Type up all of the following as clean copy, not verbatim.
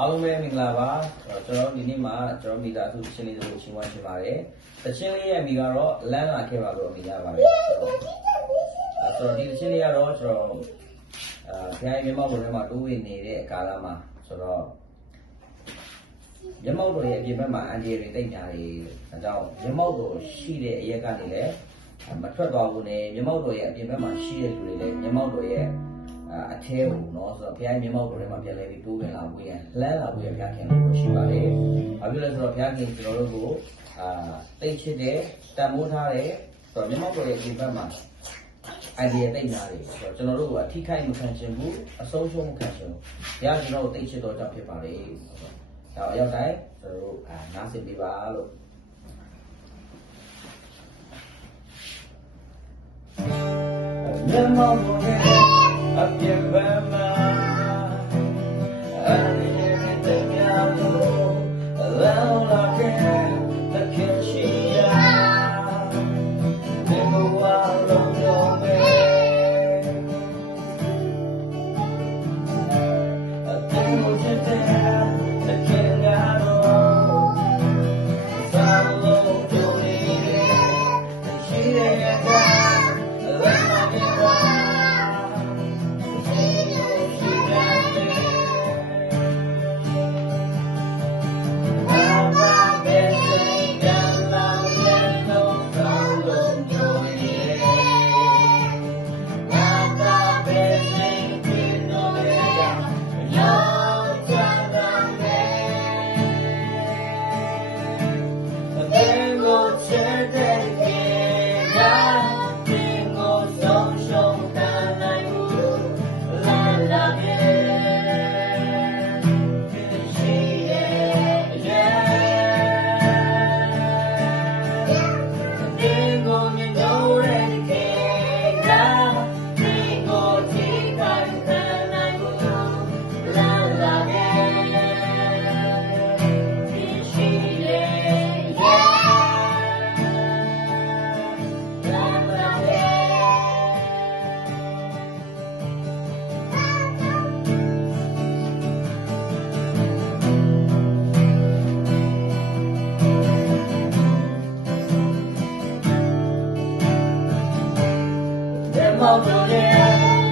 အားလုံးပဲမင်္ဂလာပါကျွန်တော်ဒီနေ့မှာကျွန်တော်မိသားစုချင်းလေးတို့ချင်းဝိုင်းဖြစ်ပါတယ်တချင်းလေးရဲ့မိကတော့လမ်းလာခဲ့ပါလို့အမိရပါတယ်ဆိုတော့ဒီတချင်းလေးကတော့ကျွန်တော်ခရိုင်မြန်မာဘုံထဲမှာတိုးဝင်နေတဲ့ကာလမှာဆိုတော့ရမောက်တော်ရဲ့အပြင်ဘက်မှာအန်ဂျီတွေတိတ်များတယ်အဲကြောင့်ရမောက်တော်ရှိတဲ့အရက်ကနေလည်းမထွက်သွားဘူးနဲ့ရမောက်တော်ရဲ့အပြင်ဘက်မှာရှိတဲ့လူတွေလည်းရမောက်တော်ရဲ့အထဲကိုနော်ဆိုတော့ဘုရားမြေမောက်တော်ထဲမှာပြန်လဲပြီးတိုးဝင်လာပြီးရင်လှမ်းလာပြီးဘုရားခင်လို့ရှိပါတယ်။ဘာဖြစ်လဲဆိုတော့ဘုရားခင်ကျွန်တော်တို့ကိုတိတ်ချစ်တဲ့တန်မိုးထားတဲ့ဆိုတော့မြေမောက်တော်ရဲ့ဒီဘက်မှာအိုင်ဒီယာတိတ်များတယ်ဆိုတော့ကျွန်တော်တို့ကအထိခိုက်မခံချင်ဘူးအဆုံးရှုံးမခံချင်ဘူး။ဘုရားကျွန်တော်တို့တိတ်ချစ်တော်ကြောင့်ဖြစ်ပါလေ။ဒါအရောက်တိုင်းကျွန်တော်တို့နားဆင်ပေးပါလို့မြေမောက်တော်ရဲ့Up your mama, I need everything I know. Allow like the kitchen, never walk on your way. I think what you did, the king I know. Follow your lead, and she didn't die. Let me run.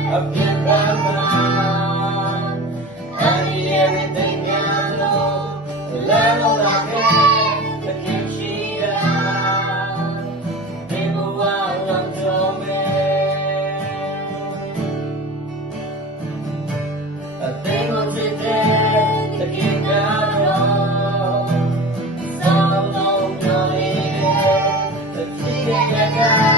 Up your mama, I need everything I know. Level like the kitchen, people want to me. I think what you did, the king I know. Some don't know it, the king I got.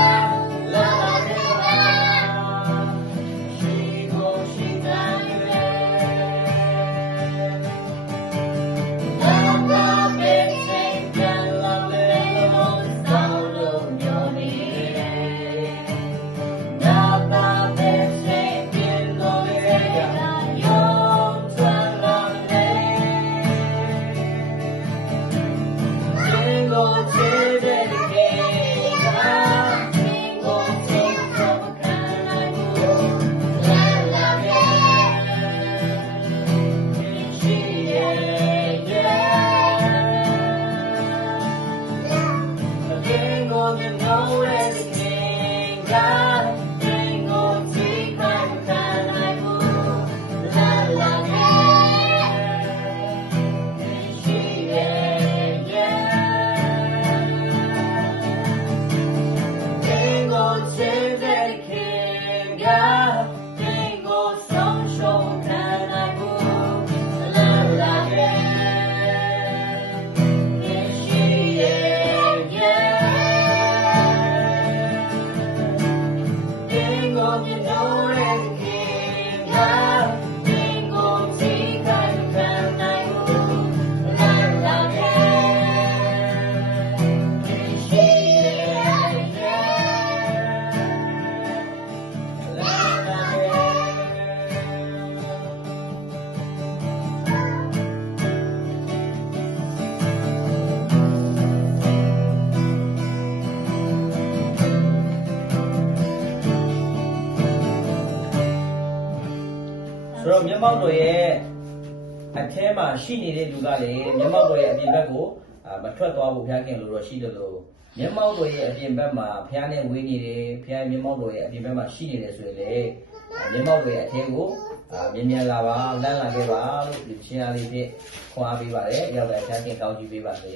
So မျက်မှောက်တော်ရဲ့ အထဲမှာရှိနေတဲ့လူကလည်းမျက်မှောက်တော်ရဲ့အပြင်ဘက်ကိုမထွက်သွားဖို့ဘုရားခင်လို့တော့ရှိတယ်လို့မျက်မှောက်တော်ရဲ့အပြင်ဘက်မှာဘုရားနဲ့ဝေးနေတယ်ဘုရားမျက်မှောက်တော်ရဲ့အပြင်ဘက်မှာရှိနေတယ်ဆိုရင်လေမျက်မှောက်တော်ရဲ့အထဲကိုမြန်လာပါလမ်းလာခဲ့ပါလို့ဒီချင်းအားလေးဖြင့်ခွန်အားပေးပါတယ်ရောက်တဲ့ဘုရားခင်ကောင်းချီးပေးပါစေ